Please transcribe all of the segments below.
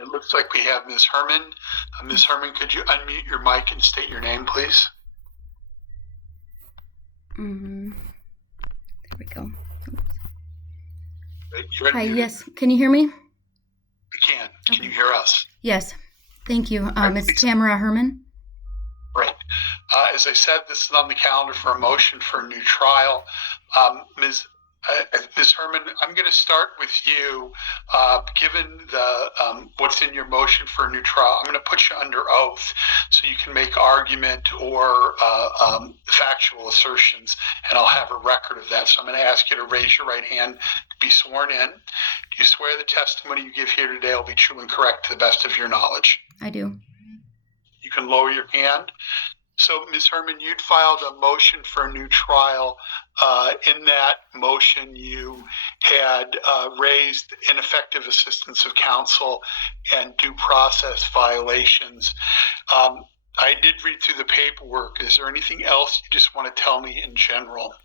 It looks like we have Ms. Herman. Ms. Herman, could you unmute your mic and state your name, please? There we go. You're Hi, unmuted. yes. Can you hear me? We can. Can you hear us? Yes. Thank you. Right, It's please. Tamara Herman. Right. As I said, this is on the calendar for a motion for a new trial. Ms. Herman, I'm going to start with you. Given the what's in your motion for a new trial, I'm going to put you under oath so you can make argument or factual assertions, and I'll have a record of that. So I'm going to ask you to raise your right hand to be sworn in. Do you swear the testimony you give here today will be true and correct to the best of your knowledge? I do. You can lower your hand. So, Ms. Herman, you'd filed a motion for a new trial. In that motion, you had raised ineffective assistance of counsel and due process violations. I did read through the paperwork. Is there anything else you just want to tell me in general?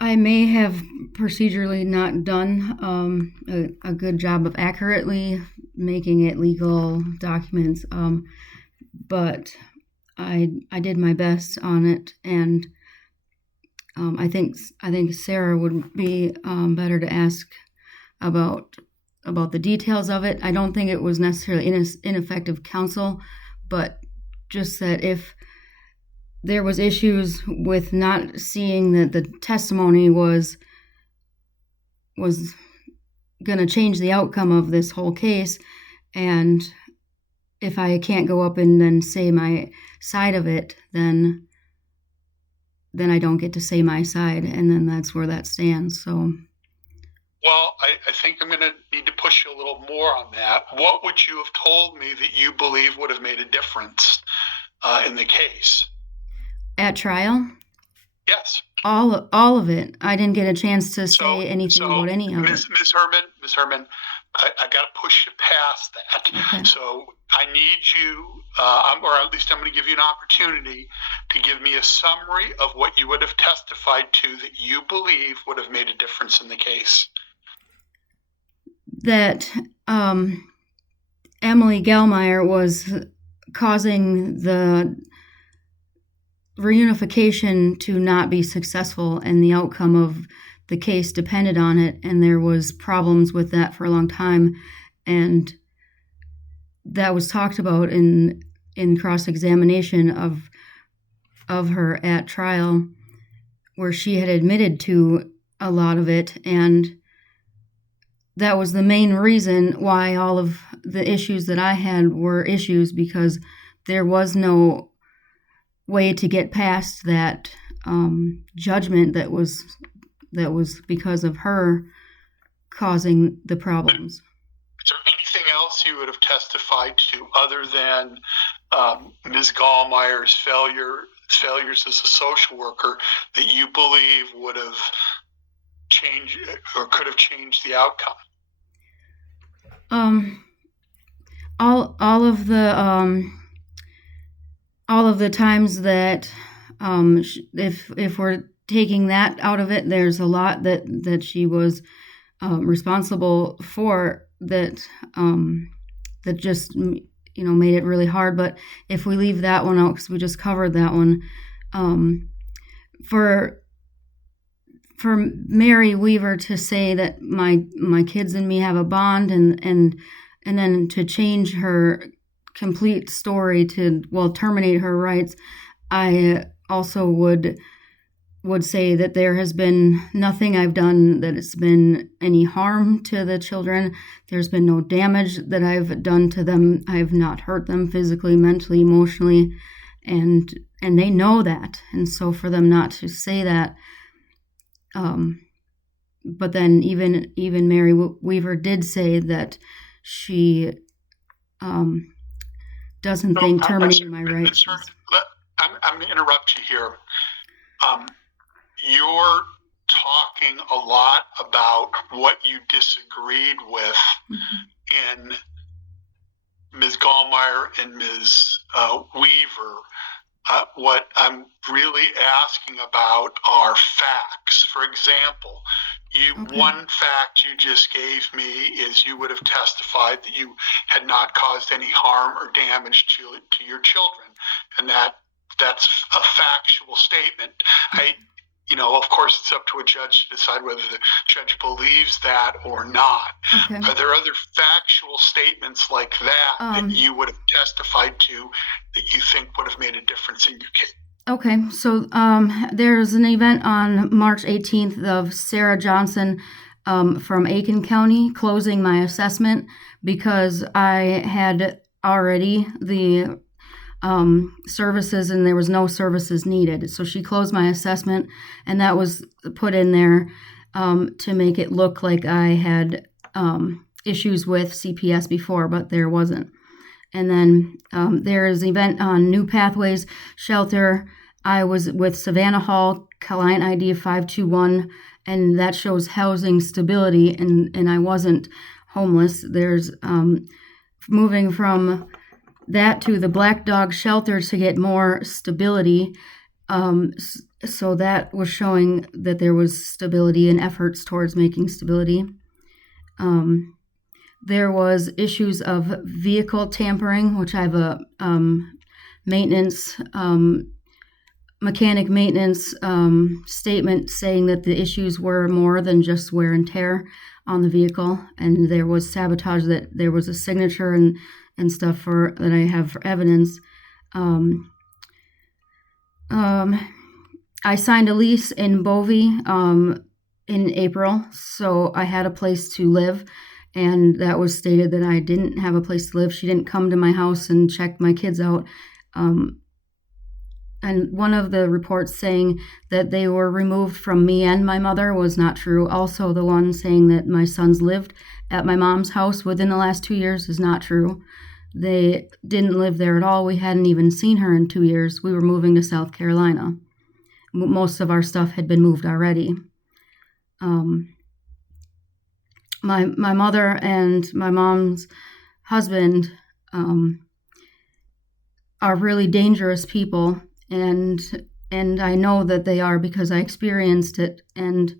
I may have procedurally not done a good job of accurately making it legal documents, but I did my best on it, and I think Sarah would be better to ask about the details of it. I don't think it was necessarily ineffective counsel, but just that if there was issues with not seeing that the testimony was going to change the outcome of this whole case, and if I can't go up and then say my side of it, then I don't get to say my side, and then that's where that stands. So, well, I think I'm going to need to push you a little more on that. What would you have told me that you believe would have made a difference in the case? At trial? Yes. All of it. I didn't get a chance to say anything about any of it. Ms. Herman, I got to push you past that. Okay. So I need you, or at least I'm going to give you an opportunity to give me a summary of what you would have testified to that you believe would have made a difference in the case. That Emily Gallmeyer was causing the reunification to not be successful, and the outcome of the case depended on it, and there was problems with that for a long time, and that was talked about in cross-examination of her at trial, where she had admitted to a lot of it, and that was the main reason why all of the issues that I had were issues, because there was no way to get past that judgment that was because of her causing the problems. Is there anything else you would have testified to other than Ms. Gallmeyer's failures as a social worker that you believe would have changed or could have changed the outcome? All of the times that if we're taking that out of it, there's a lot that she was responsible for that just made it really hard. But if we leave that one out, because we just covered that one, for Mary Weaver to say that my kids and me have a bond, and then to change her complete story to terminate her rights, I also would say that there has been nothing I've done that has been any harm to the children. There's been no damage that I've done to them. I have not hurt them physically, mentally, emotionally, and they know that. And so for them not to say that, but then even Mary Weaver did say that she doesn't think terminating my rights. I'm going to interrupt you here. You're talking a lot about what you disagreed with in Ms. Gallmeyer and Ms. Weaver. What I'm really asking about are facts. For example, Okay. One fact you just gave me is you would have testified that you had not caused any harm or damage to your children, and that's a factual statement. Of course, it's up to a judge to decide whether the judge believes that or not. Okay. Are there other factual statements like that you would have testified to that you think would have made a difference in your case? Okay, so there's an event on March 18th of Sarah Johnson from Aiken County closing my assessment because I had already the services and there was no services needed. So she closed my assessment, and that was put in there to make it look like I had issues with CPS before, but there wasn't. And then there's an event on New Pathways Shelter. I was with Savannah Hall, client ID 521, and that shows housing stability, and I wasn't homeless. There's moving from that to the Black Dog Shelter to get more stability. So that was showing that there was stability and efforts towards making stability. There was issues of vehicle tampering, which I have a mechanic maintenance statement saying that the issues were more than just wear and tear on the vehicle, and there was sabotage, that there was a signature and stuff that I have for evidence. I signed a lease in Bovey in April, so I had a place to live, and that was stated that I didn't have a place to live. She didn't come to my house and check my kids out. And one of the reports saying that they were removed from me and my mother was not true. Also, the one saying that my sons lived at my mom's house within the last 2 years is not true. They didn't live there at all. We hadn't even seen her in 2 years. We were moving to South Carolina. Most of our stuff had been moved already. My mother and my mom's husband are really dangerous people, and I know that they are because I experienced it, and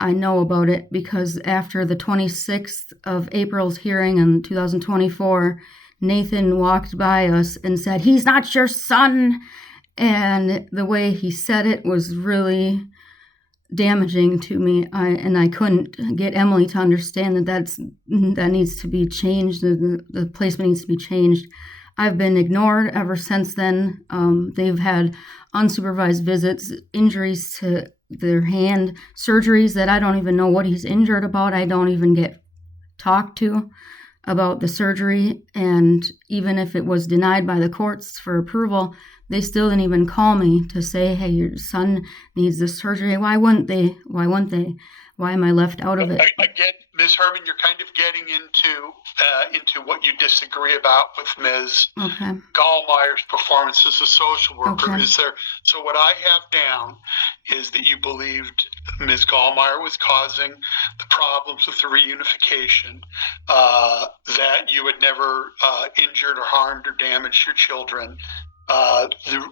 I know about it because after the 26th of April's hearing in 2024, Nathan walked by us and said, "He's not your son." And the way he said it was really damaging to me. I couldn't get Emily to understand that needs to be changed. The placement needs to be changed. I've been ignored ever since then. They've had unsupervised visits, injuries to their hand, surgeries that I don't even know what he's injured about. I don't even get talked to about the surgery. And even if it was denied by the courts for approval, they still didn't even call me to say, "Hey, your son needs this surgery." Why wouldn't they? Why am I left out of it? Again, Ms. Herman, you're kind of getting into what you disagree about with Ms. Okay. Gallmeyer's performance as a social worker. Okay. So what I have down is that you believed Ms. Gallmeyer was causing the problems with the reunification, that you had never injured or harmed or damaged your children. The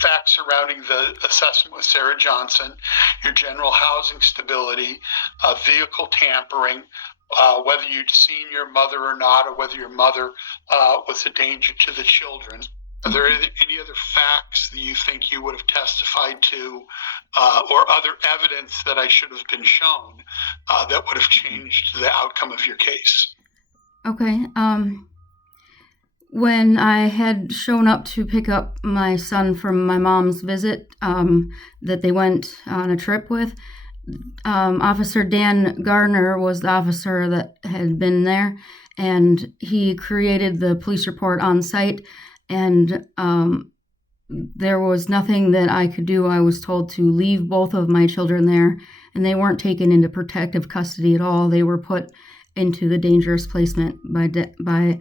facts surrounding the assessment with Sarah Johnson, your general housing stability, vehicle tampering, whether you'd seen your mother or not, or whether your mother was a danger to the children. Are there any other facts that you think you would have testified to, or other evidence that I should have been shown that would have changed the outcome of your case? Okay. When I had shown up to pick up my son from my mom's visit that they went on a trip with, Officer Dan Gardner was the officer that had been there, and he created the police report on site, and there was nothing that I could do. I was told to leave both of my children there, and they weren't taken into protective custody at all. They were put into the dangerous placement by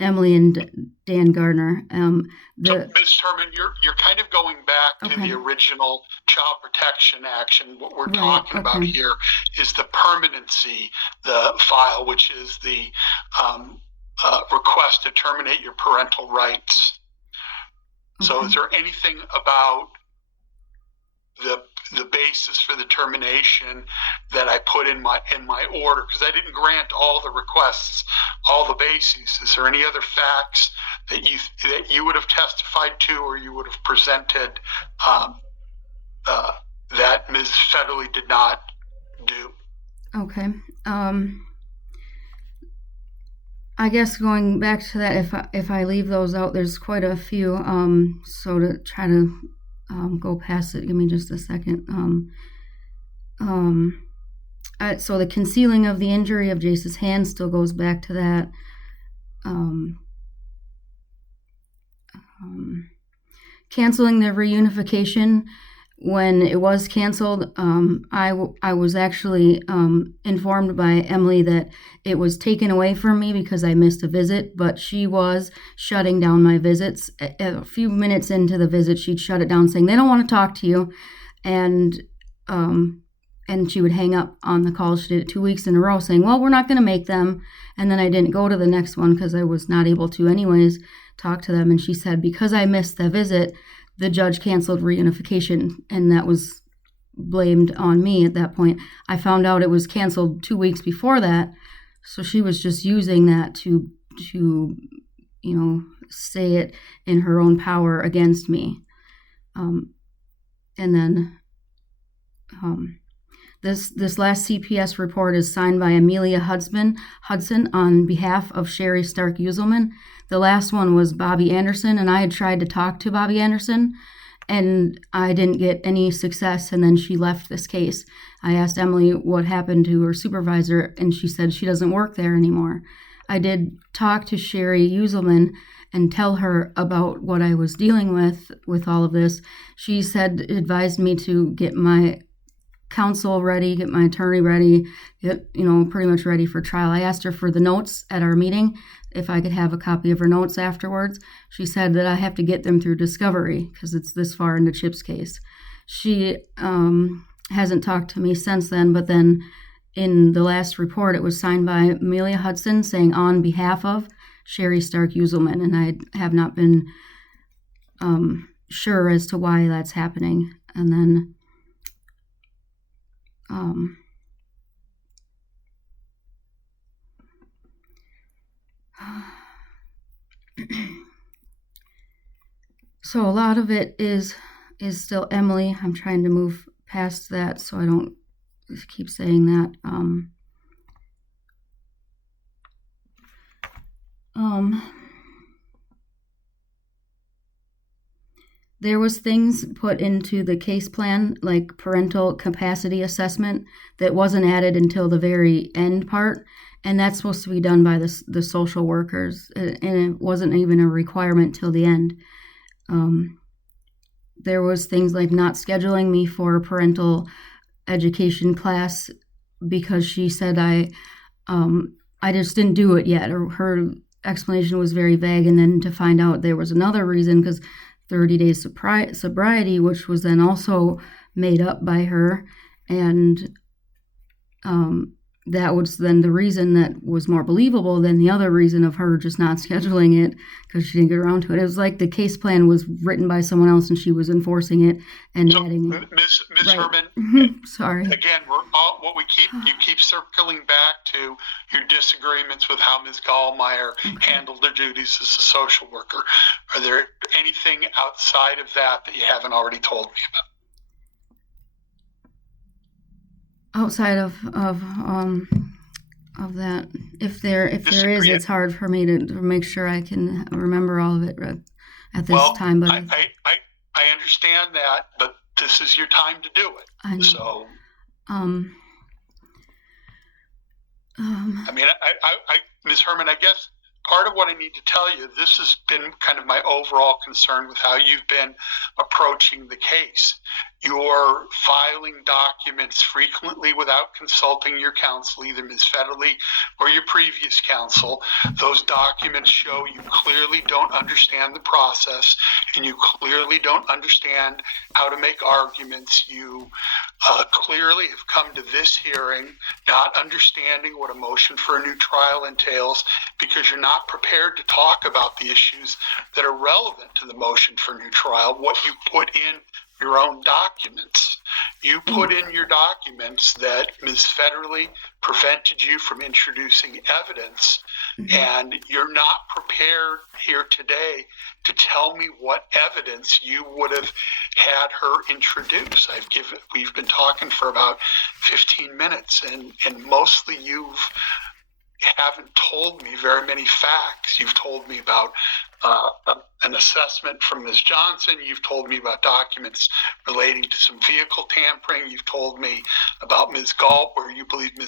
Emily and Dan Gardner. So, Ms. Herman, you're kind of going back to the original Child Protection Action. What we're talking about here is the permanency, the file, which is the request to terminate your parental rights. So is there anything about the basis for the termination that I put in my order, because I didn't grant all the requests, all the bases. Is there any other facts that you would have testified to, or you would have presented that Ms. Federle did not do? Okay. I guess going back to that, if I leave those out, there's quite a few. So to try to go past it, give me just a second. So the concealing of the injury of Jace's hand still goes back to that. Canceling the reunification. When it was canceled, I was actually informed by Emily that it was taken away from me because I missed a visit, but she was shutting down my visits. A few minutes into the visit, she'd shut it down, saying they don't want to talk to you, and she would hang up on the call. She did it 2 weeks in a row, saying, well, we're not going to make them, and then I didn't go to the next one because I was not able to anyways talk to them, and she said because I missed the visit, the judge canceled reunification, and that was blamed on me at that point. I found out it was canceled 2 weeks before that, so she was just using that to say it in her own power against me. And then this last CPS report is signed by Amelia Hudson on behalf of Sherry Stark Uselman. The last one was Bobby Anderson, and I had tried to talk to Bobby Anderson, and I didn't get any success, and then she left this case. I asked Emily what happened to her supervisor, and she said she doesn't work there anymore. I did talk to Sherry Uselman and tell her about what I was dealing with all of this. She advised me to get my counsel ready, get my attorney ready, get pretty much ready for trial. I asked her for the notes at our meeting, if I could have a copy of her notes afterwards. She said that I have to get them through discovery because it's this far into Chip's case. She hasn't talked to me since then, but then in the last report, it was signed by Amelia Hudson saying on behalf of Sherry Stark Uselman, and I have not been sure as to why that's happening. And then so a lot of it is still Emily. I'm trying to move past that so I don't keep saying that. There was things put into the case plan, like parental capacity assessment, that wasn't added until the very end part, and that's supposed to be done by the social workers, and it wasn't even a requirement till the end. There was things like not scheduling me for a parental education class because she said I just didn't do it yet, or her explanation was very vague, and then to find out there was another reason, because 30 days sobriety, which was then also made up by her, and that was then the reason that was more believable than the other reason of her just not scheduling it because she didn't get around to it. It was like the case plan was written by someone else and she was enforcing it and adding it. Ms. Right. Herman, sorry. Again, you keep circling back to your disagreements with how Ms. Gallmeyer handled her duties as a social worker. Are there anything outside of that you haven't already told me about? Outside of that, if there is, it's hard for me to make sure I can remember all of it at this time. But I understand that, but this is your time to do it. I know. So, Ms. Herman, I guess part of what I need to tell you, this has been kind of my overall concern with how you've been approaching the case. You're filing documents frequently without consulting your counsel, either Ms. Federle or your previous counsel. Those documents show you clearly don't understand the process, and you clearly don't understand how to make arguments. You clearly have come to this hearing not understanding what a motion for a new trial entails, because you're not prepared to talk about the issues that are relevant to the motion for new trial, what you put in your own documents. You put in your documents that Ms. Federley prevented you from introducing evidence, and you're not prepared here today to tell me what evidence you would have had her introduce. We've been talking for about 15 minutes, and mostly you haven't told me very many facts. You've told me about an assessment from Ms. Johnson. You've told me about documents relating to some vehicle tampering. You've told me about Ms. Galt, where you believe Ms.